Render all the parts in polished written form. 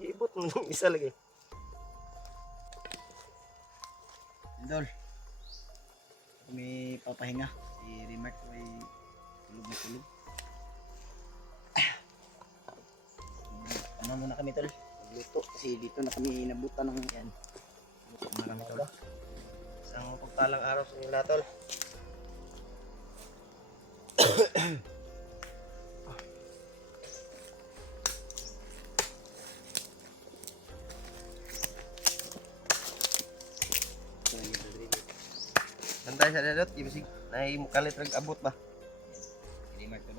Iibot mo ng isa lagi. Idol. May papahinga. Si Remark ay tulog na tulog. Ano muna kami tol? Magluto kasi dito na kami nabutan ng yan. Luto na kami tol. Isang pagpalang araw sa inyo lahat tol. Nantay sa dadot, ibisig naay mukalit rag abot ba? Si Remark to.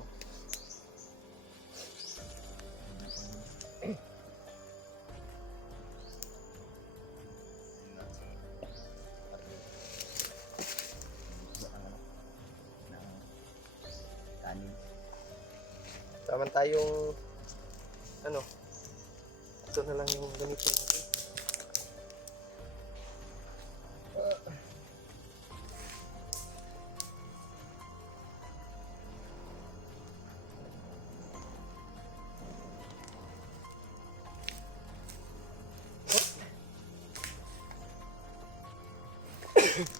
Taman tayong ano? Ito na lang yung ganito natin.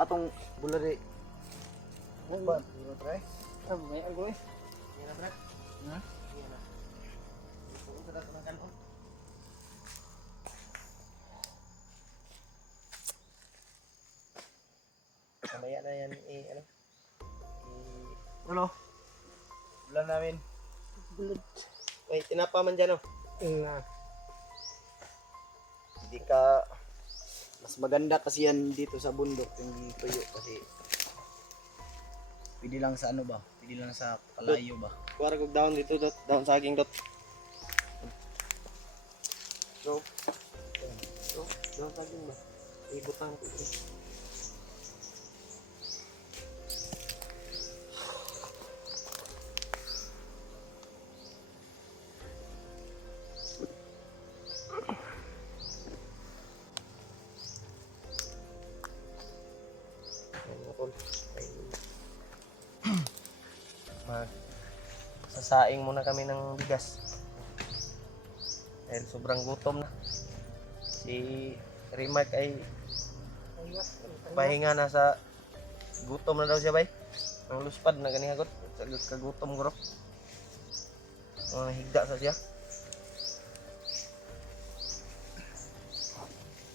Atong Bulari. ano ba? Ano try? Ah, may algo eh. Yan na brad. Ha? Yan na. Ito sa dato ng kanon. Mamaya na yan ano? Ano? Ulan namin. Bulad. May tinapa man dyan oh. Hindi ka mas maganda kasi yan dito sa bundok yung tuyo kasi pwede lang sa ano ba? Pwede lang sa kalayo ba? Kuwara kog down dito dot, down saging dot. So, down saging ba? Ibutan ko. Sasaing muna kami ng bigas dahil sobrang gutom na. Si Remark ay pahinga na sa gutom na daw siya bay. Ang luspad na ganihagot sa kagutom guro. Higda sa siya.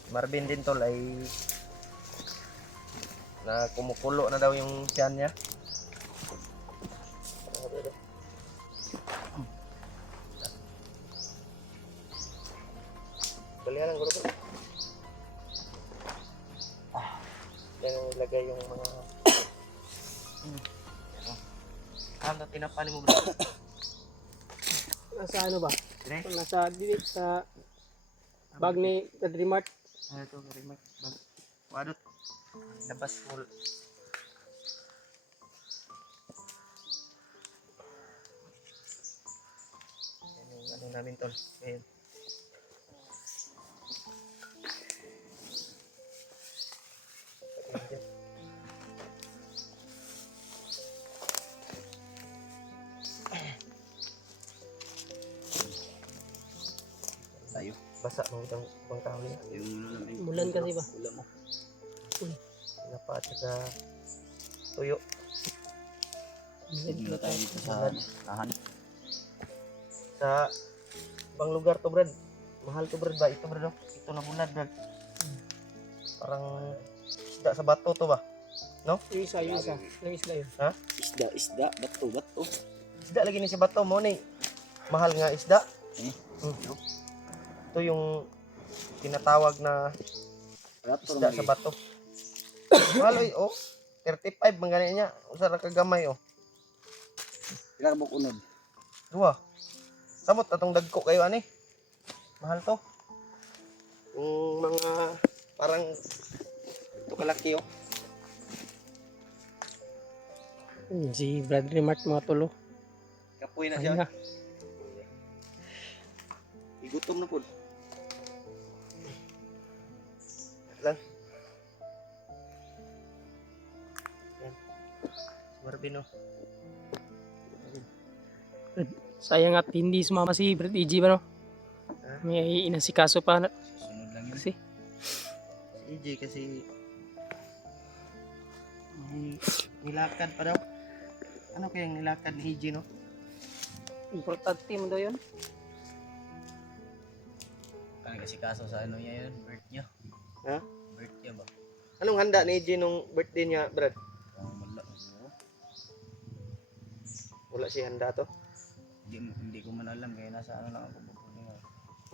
Marvin din tol ay na kumukulo na daw yung tiyan niya. Balihan ang grupo. Yan ang ilagay yung mga ano tinapa ni mo bro? Nasa ano ba? Dire? Nasa dito sa bag ni Kadrimart. Ano to, Remark? Wadot. Labas mo. Yan yung ano namin tol. Ayan. Tayo. Basa mo itong bang tao niya. Yung ano namin. Mulan kasi ba? Ulam mo. Tinapa at saka tuyo. Sit muna tayo dito sa tahan. Sa ibang lugar to brad. Mahal to brad ba? Ito brad. Ito na bulad brad. Parang isda sa bato to ba? No? Yung isa. Yung isla yun. Ha? Isda, bato. Isda lagi ni sa bato mo ni. Mahal nga isda. Eh, Ito yung tinatawag na isda sa bato. Mahal oy, oh. 35 man ganyan niya. Usa ra ka gamay oh. Pila ka bukunod. Duha. Samot atong dagko kayo ani. Mahal to. Yung mga parang ito kalaki oh. Si Brad Remart mga tulo. Kapoy na Ay siya. na. Igutom na po. Lang. Yan. Barbino. Sayang at hindi sumama si Brad EG ba no? May inasikaso pa na. Susunod lang yun. Kasi Si EJ kasi may nilakad pa daw. Ano kayang nilakad ni EJ no? importante mo daw yun. Kaya kasi kaso sa ano niya yun, birth niya. Ha? Birth niya ba? Anong handa ni EJ nung birthday niya, Brad? Wala. Wala siya handa to. Hindi ko man alam kaya nasa ano lang ako pupunin.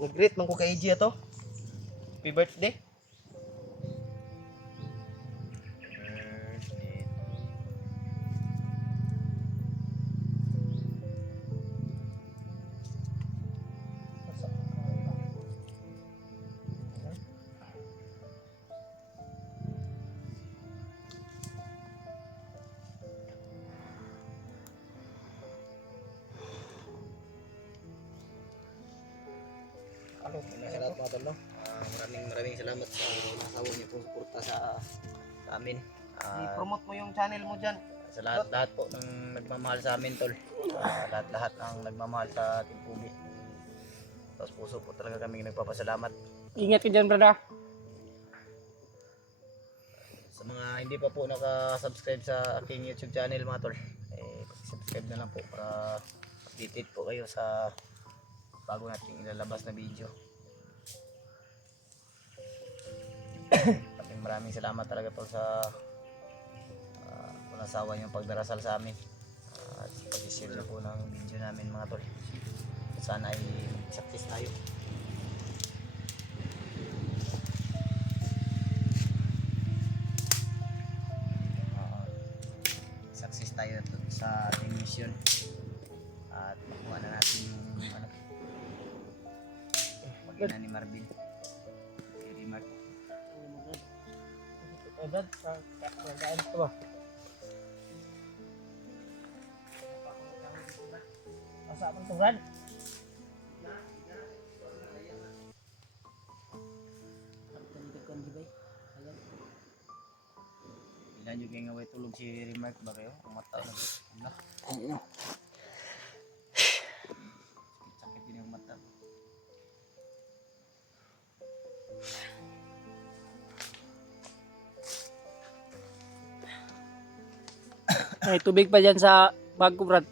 Nag-greet man ko kay EJ to. Happy birthday. Birthday. Ano, sa lahat mga tol, no? Maraming salamat sa nasawa niyo pong suporta sa amin. I-promote mo yung channel mo dyan. Sa lahat po ng nagmamahal sa amin, tol. Lahat ang nagmamahal sa Team Pugi. Tapos puso po talaga kami nagpapasalamat. Ingat ka dyan, Brad. Sa mga hindi pa po naka-subscribe sa aking YouTube channel, mga tol, subscribe na lang po para updated po kayo sa bago nating ilalabas na video. Maraming salamat talaga tol sa walang sawa niyong pagdarasal sa amin at pag-share na po ng video namin mga tol. Sana ay success tayo. Success tayo sa ating mission at makuha na natin yung ano, pag-ina ni Marvin. Remark. Brad, kakain ito ba? Masa mo ito, Brad? Ilan yung kaya ngaway tulog si Remark ba kayo? Ang mata na Ano? sakit din yung mata. Ay, tubig pa dyan sa bag ko, Brad.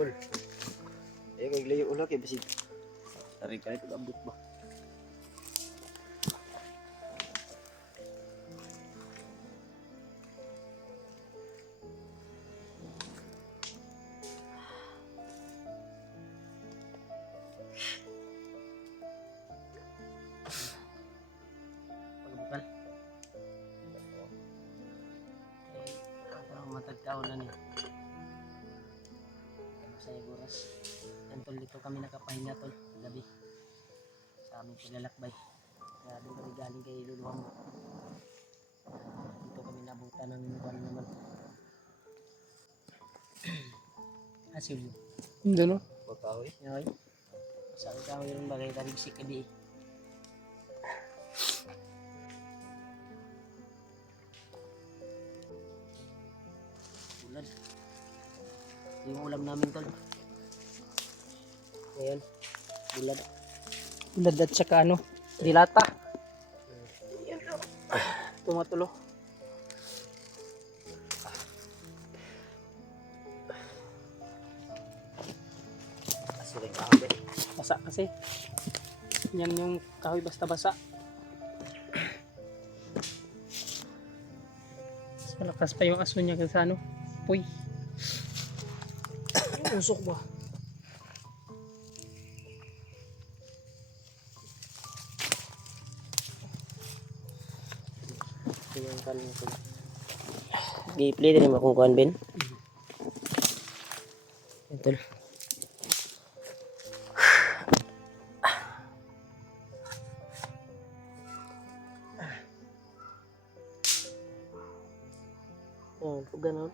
Ul. Kay layo ulo kay basig. Tarik kay abot ba. Pagbukal. Ang matagkaw na ni. Sa Iguras. Yan tol, dito kami nakapahinga tol. Gabi. Sa aming paglalakbay. Kaya doon kami galing kay Luluwang. Dito kami nabutan ng inuban naman. Asil. Hindi no? Pagkahoy. Okay. Sa kahoy yung bagay tarig si Kadi. Bulad. Yung ulam namin tol. Ayan. Bulad. Bulad at saka ano? Dilata. Tumatulo. Asuling kahoy. Basa kasi. Yan yung kahoy basta basa. Mas malakas pa yung aso niya kaysa ano. Puy. Usok ba? Tingnan ka lang ito. Gi-play din mo kung kuan Ben. Ito. Oh, ganon.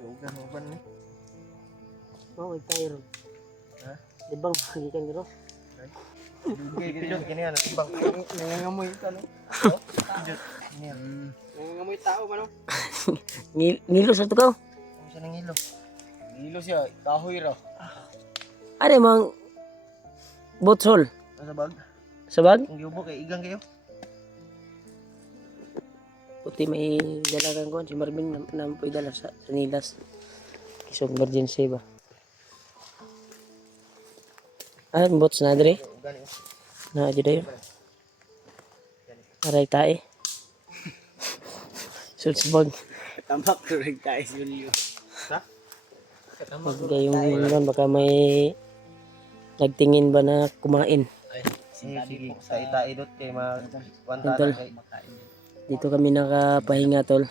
Ugan-ugan ni. Oh, may tayo ron. Ha? Di bang magikan garo? Pilot gini ano tibang. Nangangamoy ka no? Pilot. Gini. Nangangamoy tao ba no? Ngilo sa tukaw. Ano siya nang ilo? Hilo siya, kahoy raw. Ano mang botsol? Sa bag. Sa bag? Kung giubo kay igang kayo. Puti may dalagang kuhan. Si Marvin naman po dala sa nilas. Kisong emergency ba? Ah, bots na dre. Gani. Na aja dayo. Aray tae. Sulsbag. Tambak correct tayo si Julio. Sa? Pag gayong naman baka may nagtingin ba na kumain. Ay, Sige, sintabi sige. po Sa itaidot kay Tol. kwanta kay makain. Dito kami nakapahinga tol.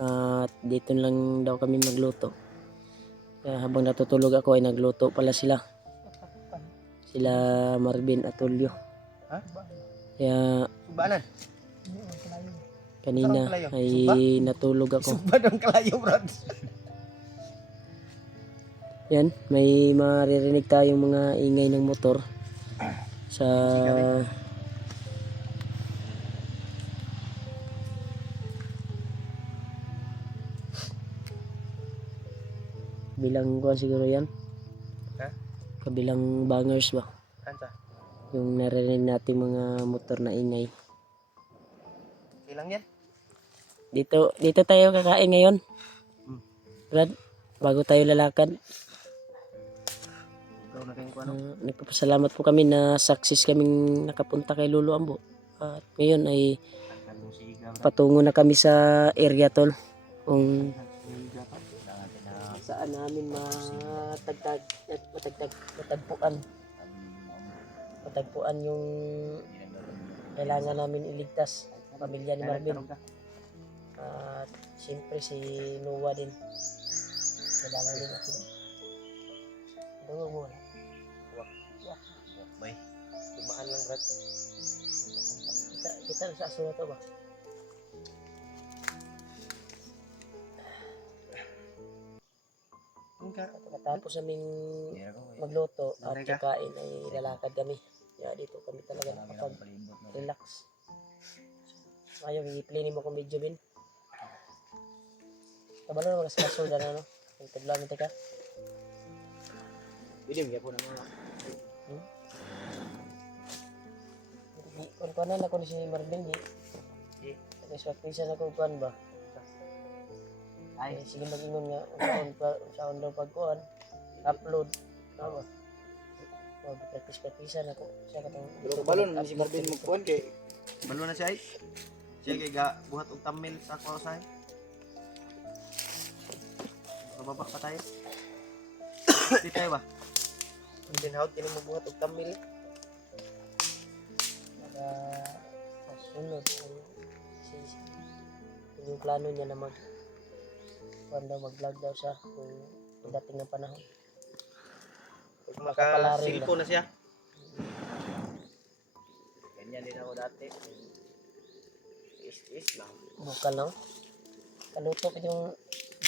At dito lang daw kami magluto. Kaya habang natutulog ako ay nagluto pala sila. Sila Marvin at Tulio. Ha? Kaya Subanan. kanina Sarang kalayo. ay Suba? natulog ako. Subanan kalayo, brad. Yan, may maririnig tayong mga ingay ng motor sa bilang kuha siguro yan. Ha? Kabilang bangers ba? Kansa. Yung narinig natin mga motor na ingay. Ilang yan? Dito tayo kakain ngayon. Hmm. Brad, bago tayo lalakad. Ikaw na kayong kuano. Nagpapasalamat po kami na success kaming nakapunta kay Lolo Ambo. At ngayon ay patungo na kami sa area tol. Kung saan namin matagpuan yung kailangan namin iligtas pamilya ni Marvin. At siyempre si Noah din kailangan din natin. Dungo mo na. Bay. Dumaan lang, brad. Kita sa aso to ba? Pagkatapos namin magluto at kakain ay lalakad kami. Kaya dito kami talaga nakapag-relax. Ayaw, i-play mo kung medyo bin. Kabalo na mga sponsor na ano? Yung tabla mo teka. Bilim, kaya po na mga. Kung kanan ako ni si Marvin, di. Satisfaction ako kuan ba? Ay, sige mag-ingon nga sa daw pagkuhan. Upload. Tama. Practice-practicean ako. Siya katong Balon, si Marvin magkuhan kay. Balo na siya ay. Siya kay ga buhat og thumbnail sa ako sa. Mababa pa tayo. Di tayo ba? Hindi na kini mo buhat og thumbnail. Para masunod yung plano niya na mag-vlog daw siya kung dating ng panahon. Maka-cellphone na siya. Ganyan din ako dati. Is lang. Bukal na. Kaluto pa yung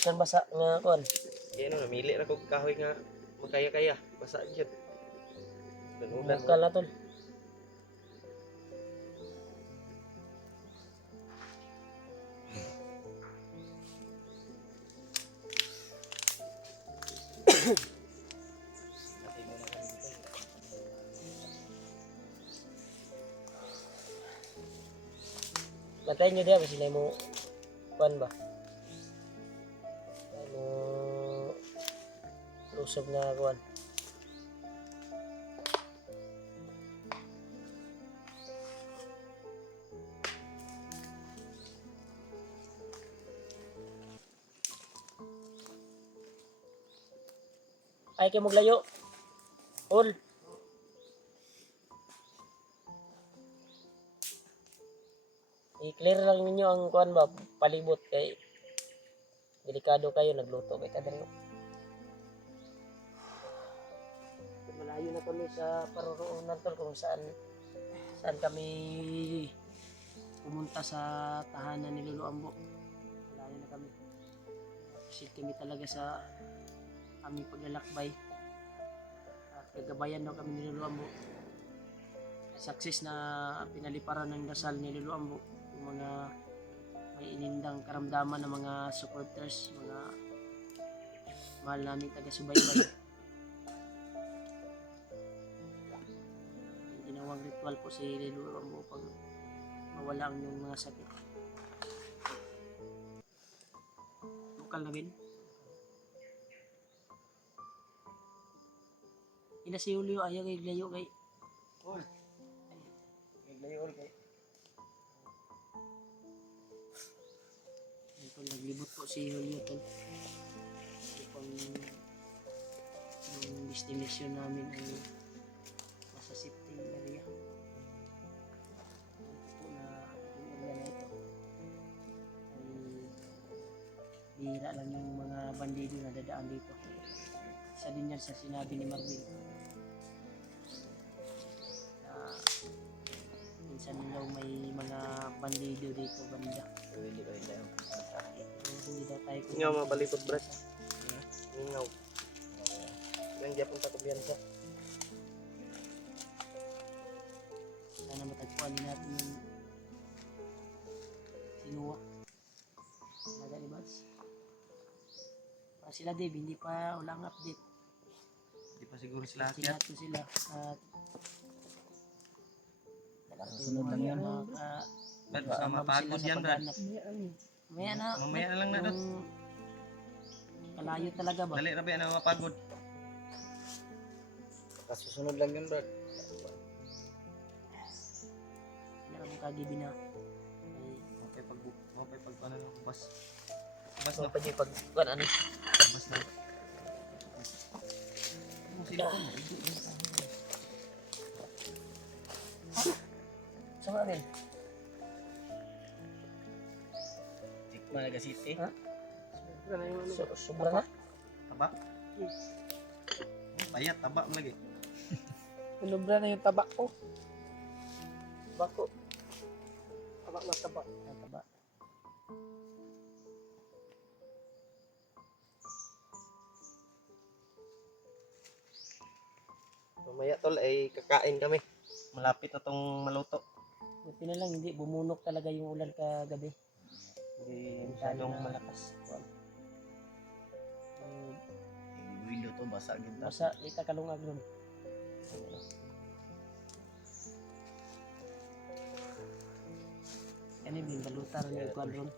ikan basa nga kuan. Yan no, namili ra kog kahoy nga magkaya-kaya. Basa gyud. Danugan. Bukal na tol. Bantayin nyo diya ba sila mo kuan ba? Ano lusob na kuan. Ay kayo maglayo. Ol. I-clear lang ninyo ang kuan ba, palibot kay delikado kayo nagluto kay kadalo. Malayo na kami sa paroroonan tol kung saan kami pumunta sa tahanan ni Lolo Ambo. Malayo na kami. Kasi kami talaga sa aming paglalakbay. At gagabayan daw kami ni Lolo Ambo. Success na pinaliparan ng dasal ni Lolo Ambo. Yung mga may inindang karamdaman ng mga supporters, mga mahal namin taga-subaybay. Ginawang ritual po si Lolo Ambo pag mawala ang yung mga sakit. Bukal na bin. Ina si Julio ayaw kay layo kay. Layo kay. Ito naglibot po si Julio tol. Kung yung destination namin ay nasa safety area. Ito po na yung area na ito ay bihira lang yung mga bandido na dadaan dito. Isa din yan sa sinabi ni Marvin. Minsan daw may mga bandido dito banda. So, hindi pa rin tayo. Hindi daw tayo Ingaw mga palibot brad. Ingaw. Yang dia punta ke Biansa. Sana matagpuan din natin yung sinuwa. Naga ni Bads. Para sila Dave, hindi pa walang update. Di pa siguro sila akyat. Sinat ko sila at Susunod lang yan. Brad, baka mapagod yan brad. Mamaya na. Mamaya na lang na dot. Yung Kalayo talaga ba? Dali rabi na mapagod. Kasusunod lang yun, Brad. Wala mo kagibi na. Mapay pag ano bas. Bas na Pwede pag ano. bas na. Sila ko. Sama rin. Malaga City. Ha? Sobra na. Taba. Payat taba mo lagi. Pinubra na yung taba ko. Bako. Taba na taba. Taba. Mamaya tol ay kakain kami. Malapit na tong maluto. Buti na lang hindi bumunok talaga yung ulan kagabi. Hindi Masyadong masyadong malakas. Window to, basa kita. Basta ita kalungag ron. Ano yung balutar ni Kuan ron?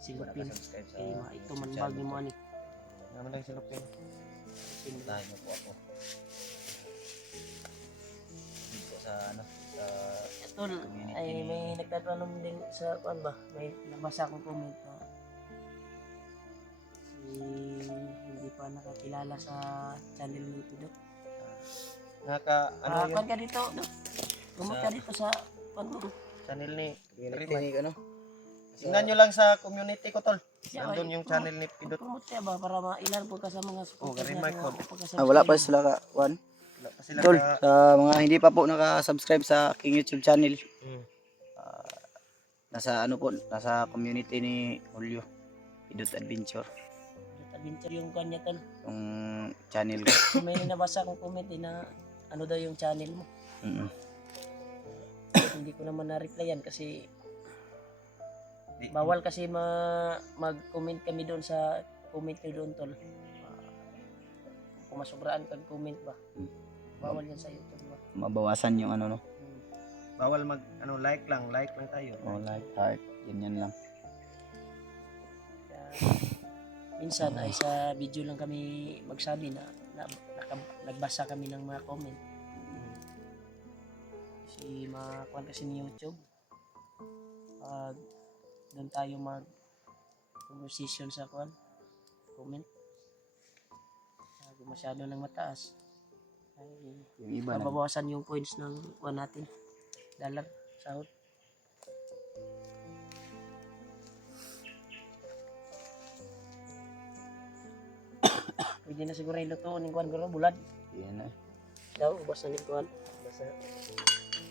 Silupin. Subscribe sa Kaya ito man YouTube bagi channel mo ko. ani. naman lang silupin. Puntahan niyo po ako. Dito sa ano, sa Tol, community ay ni- may nagtatanong din sa Kuan ba? May nabasa akong comment na hindi pa nakakilala sa channel nito Dok. Naka ano yun? Kuan ka dito Dok. Kumot ka dito sa Kuan mo. Channel ni community ni ano? Tingnan nyo lang sa community ko tol. Siya, Nandun ay, yung channel ni Pidot. Kumot siya ba para mailan po ka sa mga Garimay ko. Wala pa sila ka, Juan. Wala pa sila Tol, sa... sa mga hindi pa po naka-subscribe sa aking YouTube channel. Mm. Nasa ano po, nasa community ni Julio. Pidot Adventure. Adventure yung Kuan niya Tol. Yung channel ko. May nabasa akong comment na ano daw yung channel mo. Hindi ko naman na-replyan kasi bawal kasi mag-comment kami doon sa comment nyo doon Tol. Kung masobraan kag comment ba. Bawal yan sa YouTube ba. Mabawasan yung ano no. Bawal mag ano like lang tayo. Oh, like, heart, ganyan lang. Kaya, minsan ay sa video lang kami magsabi na nagbasa kami ng mga comment. Kasi makuha kasi ni YouTube. Doon tayo mag conversation sa comment. Kung masyado nang mataas ay Yung iba na. mababawasan yung points ng kuha natin. Dalag, sahod. Pwede na siguro iluto ng kuhan garo bulad. Yan na. Daw, ubas na ni kuhan. Basta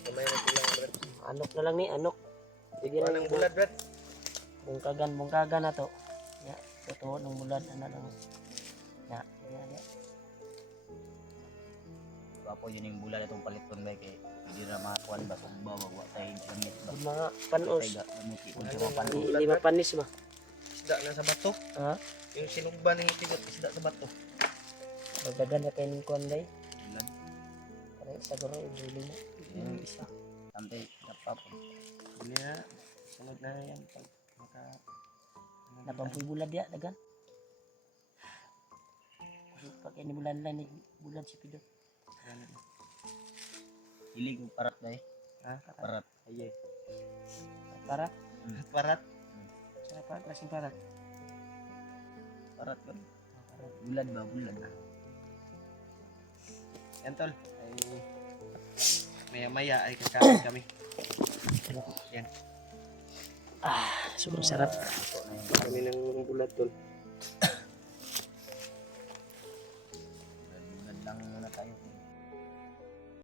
kamay na sila brad. Anok na lang ni, anok. Pwede na Walang bulad brad. bungkagan na to. Ya, totoo ng bulad na lang. Ya, ya, ya. Papo yun yung bulan itong paliton ba kay hindi na makakuan ba kung bawa tayo internet ba. Mga panos. Tayo gamit kung panis. Hindi mapanis ba? Isda na sa bato. Ha? Yung sinugba ng tigot isda sa bato. Magaganda kayo ng kuwan day. Bulan. Parang isa garo, ibuli na. Yung isa. Tantay, napapon. Hindi na. Sunod na yan. Pag maka... Napampuy bulad ya, dagan. Pag ini bulan lang, bulan si Pido. Hilig mo parat ba eh? Ha? Parat. Ayay. Parat. Parat. Sana parat, klaseng parat. Parat ko. Bulan ba? Bulan na. Yan tol. Ay... Maya-maya ay kakain kami. Yan. Sobrang sarap. Kami ng bulat tol.